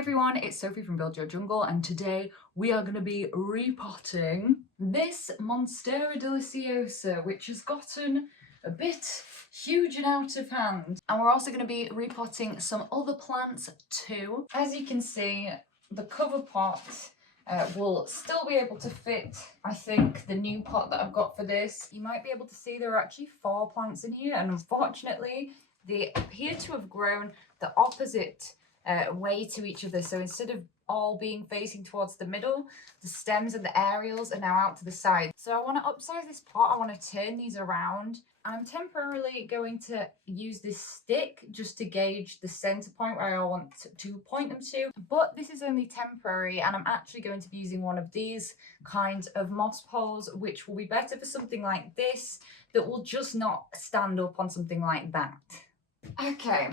everyone, it's Sophie from Build Your Jungle, and today we are going to be repotting this Monstera deliciosa, which has gotten a bit huge and out of hand. And we're also going to be repotting some other plants too. As you can see, the cover pot will still be able to fit, I think, the new pot that I've got for this. You might be able to see there are actually 4 plants in here, and unfortunately they appear to have grown the opposite way to each other. So instead of all being facing towards the middle, the stems and the aerials are now out to the side. So I want to upsize this pot. I want to turn these around. I'm temporarily going to use this stick just to gauge the center point where I want to point them to. But this is only temporary, and I'm actually going to be using one of these kinds of moss poles, which will be better for something like this, that will just not stand up on something like that. Okay,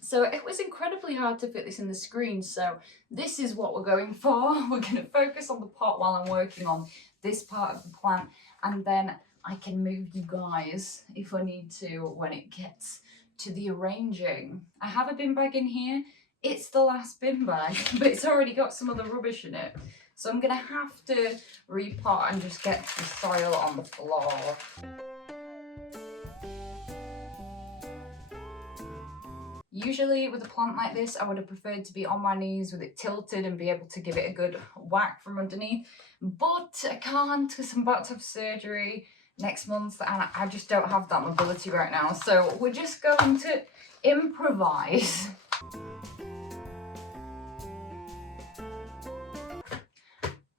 so it was incredibly hard to fit this in the screen, so this is what we're going for. We're going to focus on the pot while I'm working on this part of the plant, and then I can move you guys if I need to when it gets to the arranging. I have a bin bag in here. It's the last bin bag, but it's already got some other rubbish in it. So I'm going to have to repot and just get the soil on the floor. Usually with a plant like this, I would have preferred to be on my knees with it tilted and be able to give it a good whack from underneath. But I can't because I'm about to have surgery next month and I just don't have that mobility right now. So we're just going to improvise.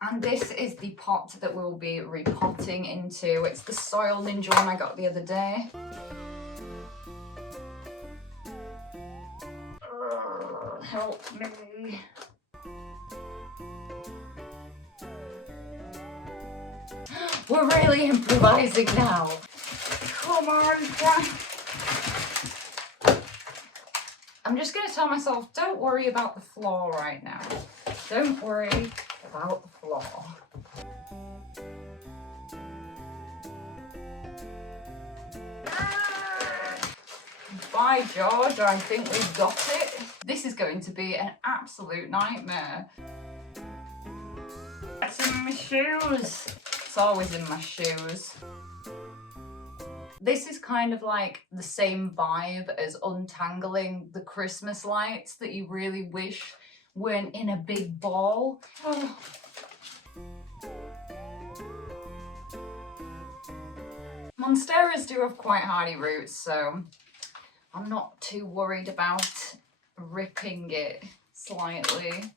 And this is the pot that we'll be repotting into. It's the Soil Ninja one I got the other day. Help me. We're really improvising now. Come on. I'm just going to tell myself, don't worry about the floor right now. Don't worry about the floor. By George, I think we've got it. This is going to be an absolute nightmare. It's in my shoes. It's always in my shoes. This is kind of like the same vibe as untangling the Christmas lights that you really wish weren't in a big ball. Oh. Monsteras do have quite hardy roots, so I'm not too worried about ripping it slightly.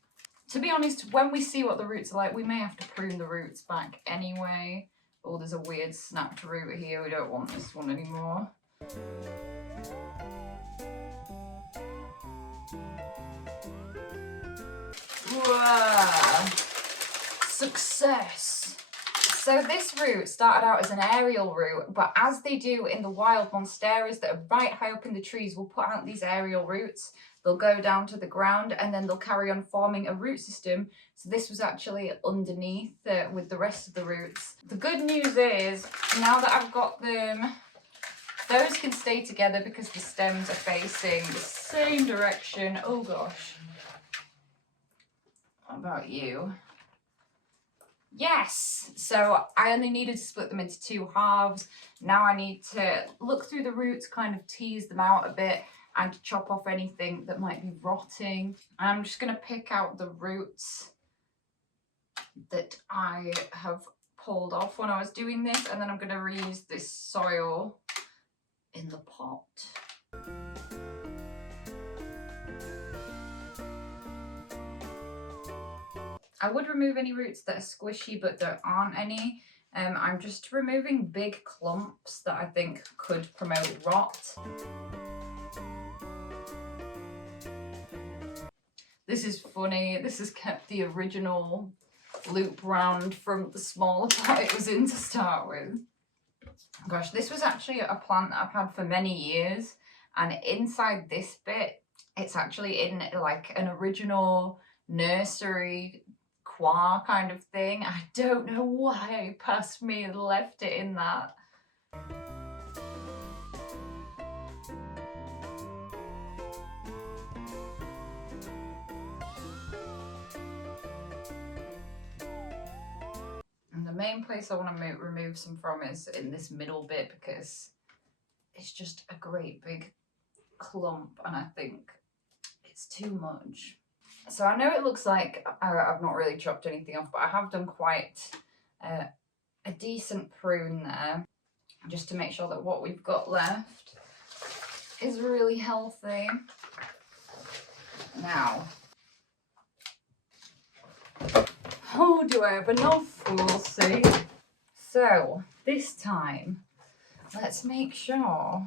To be honest, when we see what the roots are like, we may have to prune the roots back anyway. Oh, there's a weird snapped root here. We don't want this one anymore. Whoa. Success. So this root started out as an aerial root, but as they do in the wild, monsteras that are right high up in the trees will put out these aerial roots. They'll go down to the ground and then they'll carry on forming a root system. So this was actually underneath with the rest of the roots. The good news is, now that I've got them, those can stay together because the stems are facing the same direction. Oh gosh. What about you? Yes! So I only needed to split them into 2 halves. Now I need to look through the roots, kind of tease them out a bit and chop off anything that might be rotting. And I'm just going to pick out the roots that I have pulled off when I was doing this, and then I'm going to reuse this soil in the pot. I would remove any roots that are squishy, but there aren't any. I'm just removing big clumps that I think could promote rot. This is funny. This has kept the original loop round from the smaller pot it was in to start with. Gosh, this was actually a plant that I've had for many years, and inside this bit, it's actually in like an original nursery quar kind of thing. I don't know why past me and left it in that. main place I want to remove some from is in this middle bit, because it's just a great big clump and I think it's too much. So I know it looks like I've not really chopped anything off, but I have done quite a decent prune there, just to make sure that what we've got left is really healthy. Now, oh, do I have enough? We'll see. So this time, let's make sure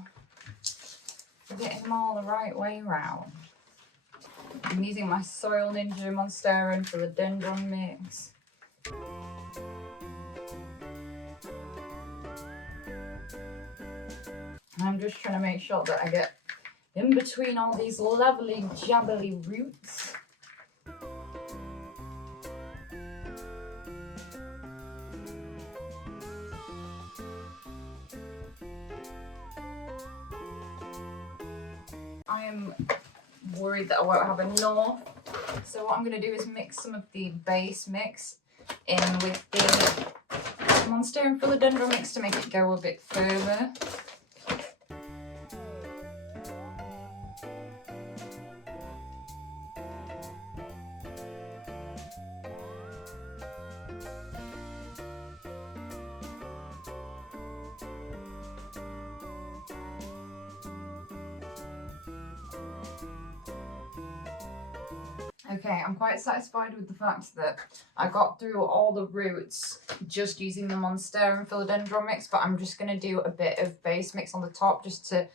we're getting them all the right way around. I'm using my Soil Ninja Monstera and Philodendron mix. I'm just trying to make sure that I get in between all these lovely jabbly roots. I am worried that I won't have enough, so what I'm going to do is mix some of the base mix in with the Monstera and Philodendron mix to make it go a bit further. Okay, I'm quite satisfied with the fact that I got through all the roots just using the Monstera and Philodendron mix, but I'm just going to do a bit of base mix on the top just to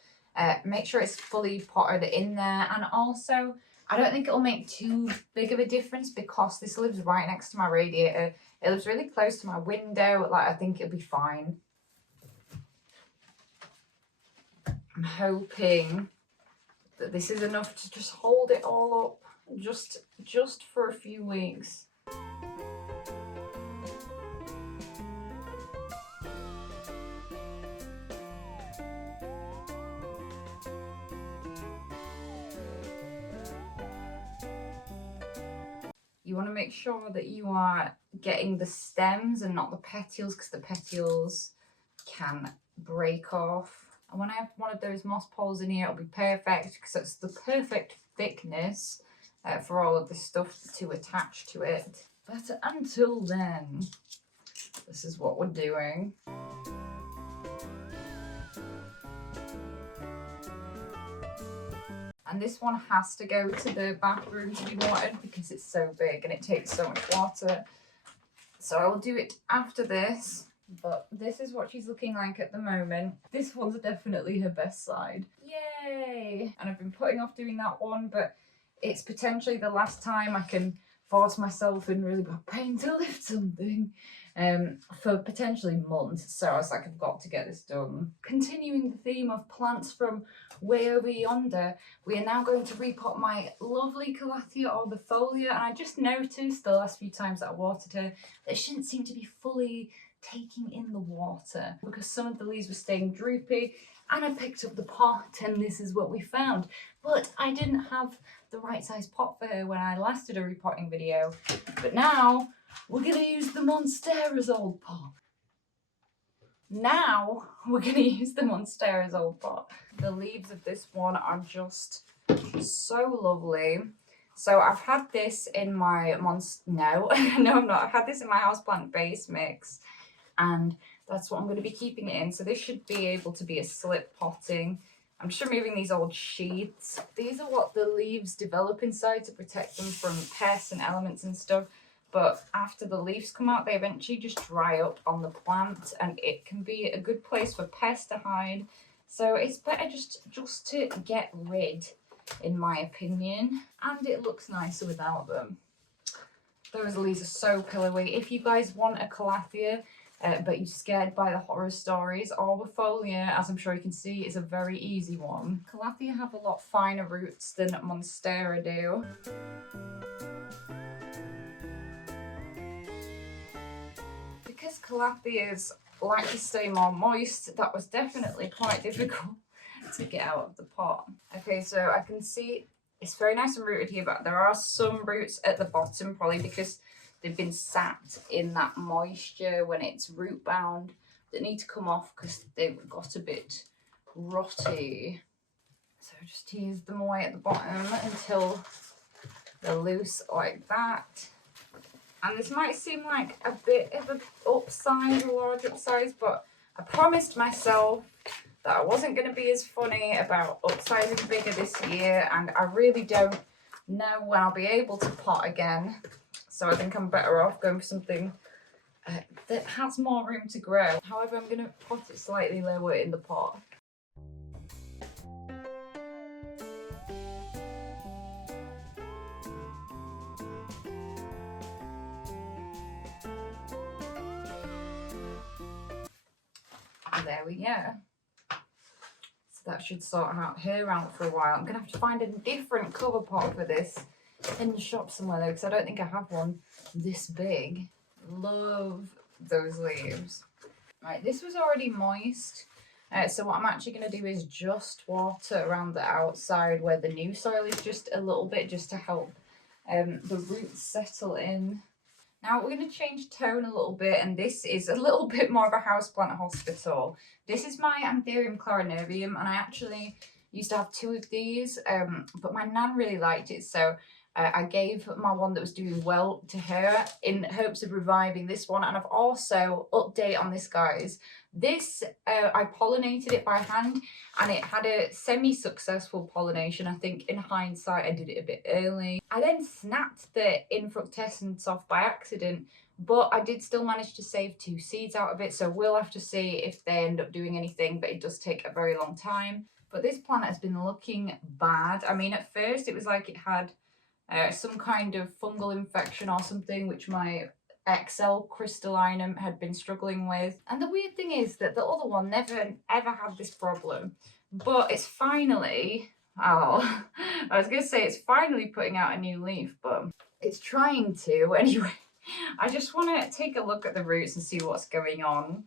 make sure it's fully potted in there. And also, I don't think it'll make too big of a difference because this lives right next to my radiator. It lives really close to my window. Like, I think it'll be fine. I'm hoping that this is enough to just hold it all up. Just for a few weeks. You want to make sure that you are getting the stems and not the petioles, because the petioles can break off. And when I have one of those moss poles in here, it'll be perfect because it's the perfect thickness for all of this stuff to attach to it. But until then, this is what we're doing. And this one has to go to the bathroom to be watered because it's so big and it takes so much water. So I will do it after this. But this is what she's looking like at the moment. This one's definitely her best side. Yay! And I've been putting off doing that one, but it's potentially the last time I can force myself in really bad pain to lift something for potentially months. So I was like, I've got to get this done. Continuing the theme of plants from way over yonder, we are now going to repot my lovely Calathea orbifolia. And I just noticed the last few times that I watered her that she didn't seem to be fully taking in the water because some of the leaves were staying droopy, and I picked up the pot and this is what we found. But I didn't have the right size pot for her when I last did a repotting video, but now we're going to use the Monstera's old pot. The leaves of this one are just so lovely. So I've had this in my I've had this in my houseplant base mix, and that's what I'm going to be keeping it in. So this should be able to be a slip potting. I'm just removing these old sheets. These are what the leaves develop inside to protect them from pests and elements and stuff. But after the leaves come out, they eventually just dry up on the plant, and it can be a good place for pests to hide. So it's better just to get rid, in my opinion. And it looks nicer without them. Those leaves are so pillowy. If you guys want a Calathea, but you're scared by the horror stories, orbifolia, as I'm sure you can see, is a very easy one. Calathea have a lot finer roots than Monstera do. Because Calatheas like to stay more moist, that was definitely quite difficult to get out of the pot. Okay, so I can see it's very nice and rooted here, but there are some roots at the bottom, probably because they've been sat in that moisture when it's root bound that need to come off because they've got a bit rotty. So just tease them away at the bottom until they're loose like that. And this might seem like a bit of an upsize, a large upsize, but I promised myself that I wasn't going to be as funny about upsizing bigger this year, and I really don't know when I'll be able to pot again. So I think I'm better off going for something that has more room to grow. However, I'm going to pot it slightly lower in the pot. There we go. So that should sort her out for a while. I'm going to have to find a different cover pot for this in the shop somewhere though, because I don't think I have one this big. Love those leaves. Right, this was already moist. So what I'm actually going to do is just water around the outside where the new soil is just a little bit, just to help the roots settle in. Now we're going to change tone a little bit, and this is a little bit more of a houseplant hospital. This is my Anthurium clarinervium, and I actually used to have 2 of these, but my nan really liked it, so I gave my one that was doing well to her in hopes of reviving this one. And I've also, update on this guys, this I pollinated it by hand and it had a semi-successful pollination. I think in hindsight I did it a bit early. I then snapped the infructescence off by accident, but I did still manage to save 2 seeds out of it, so we'll have to see if they end up doing anything, but it does take a very long time. But this plant has been looking bad. I mean, at first it was like it had some kind of fungal infection or something, which my XL crystallinum had been struggling with. And the weird thing is that the other one never ever had this problem, but it's finally, oh, I was going to say it's finally putting out a new leaf, but it's trying to. Anyway, I just want to take a look at the roots and see what's going on,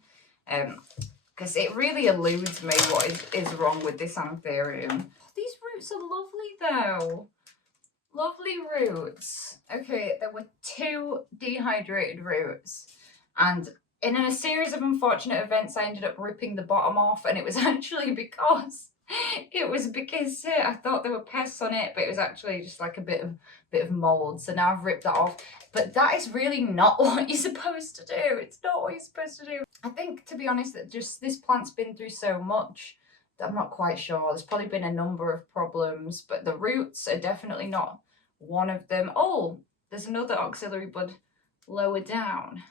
because it really eludes me what is wrong with this Anthurium. These roots are lovely though. Lovely roots. Okay, there were 2 dehydrated roots, and in a series of unfortunate events I ended up ripping the bottom off, and it was actually because I thought there were pests on it, but it was actually just like a bit of mold. So now I've ripped that off. But that is really not what you're supposed to do. It's not what you're supposed to do. I think, to be honest, that just this plant's been through so much that I'm not quite sure. There's probably been a number of problems, but the roots are definitely not one of them. Oh, there's another auxiliary bud lower down.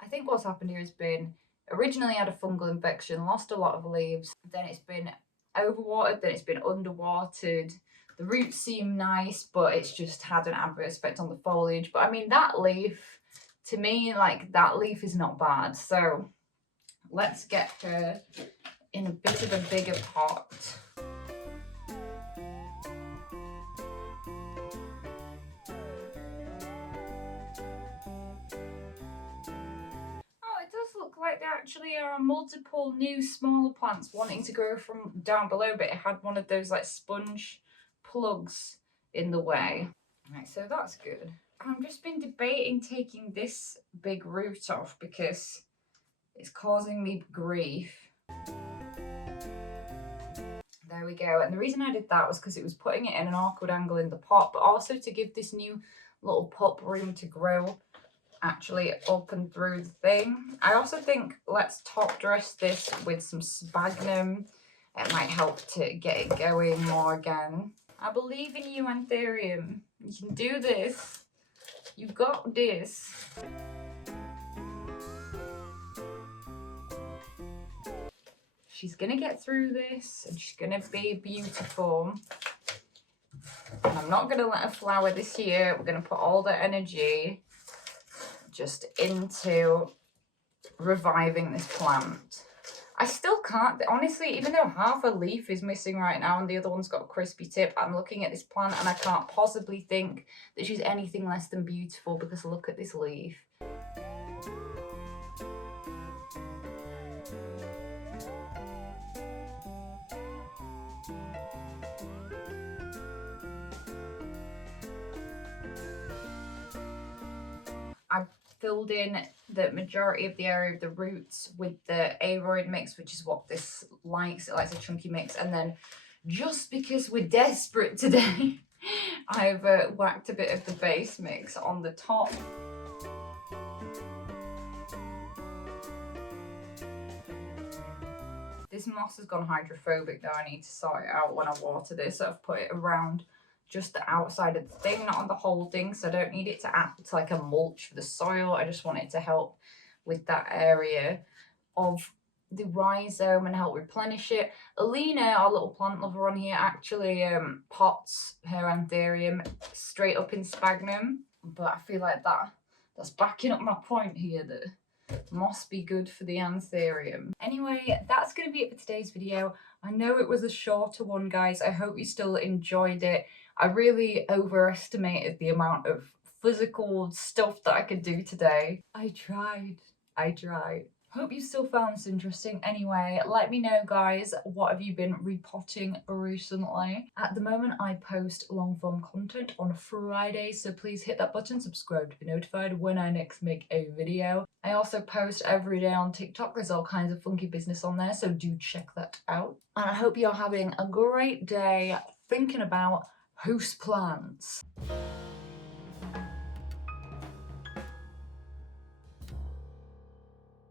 I think what's happened here has been, originally had a fungal infection, lost a lot of leaves, then it's been overwatered, then it's been underwatered. The roots seem nice, but it's just had an adverse effect on the foliage. But I mean, that leaf, to me, like, that leaf is not bad. So let's get her in a bit of a bigger pot. Like there actually are multiple new smaller plants wanting to grow from down below, but it had one of those like sponge plugs in the way. Right, so that's good. I've just been debating taking this big root off because it's causing me grief. There we go. And the reason I did that was because it was putting it in an awkward angle in the pot, but also to give this new little pup room to grow actually up and through the thing. I also think let's top dress this with some sphagnum. It might help to get it going more again. I believe in you, Anthurium. You can do this. You got this. She's gonna get through this and she's gonna be beautiful. And I'm not gonna let her flower this year. We're gonna put all the energy just into reviving this plant. I still can't, honestly, even though half a leaf is missing right now and the other one's got a crispy tip, I'm looking at this plant and I can't possibly think that she's anything less than beautiful, because look at this leaf. I filled in the majority of the area of the roots with the aroid mix, which is what this likes. It likes a chunky mix. And then just because we're desperate today, I've whacked a bit of the base mix on the top. This moss has gone hydrophobic though. I need to sort it out when I water this. So I've put it around just the outside of the thing, not on the whole thing. So I don't need it to act like a mulch for the soil. I just want it to help with that area of the rhizome and help replenish it. Alina, our little plant lover on here, actually pots her anthurium straight up in sphagnum. But I feel like that's backing up my point here that moss be good for the anthurium. Anyway, that's going to be it for today's video. I know it was a shorter one, guys. I hope you still enjoyed it. I really overestimated the amount of physical stuff that I could do today. I tried. Hope you still found this interesting. Anyway, let me know, guys, what have you been repotting recently? At the moment, I post long form content on Fridays, so please hit that button, subscribe to be notified when I next make a video. I also post every day on TikTok. There's all kinds of funky business on there, so do check that out. And I hope you're having a great day thinking about houseplants.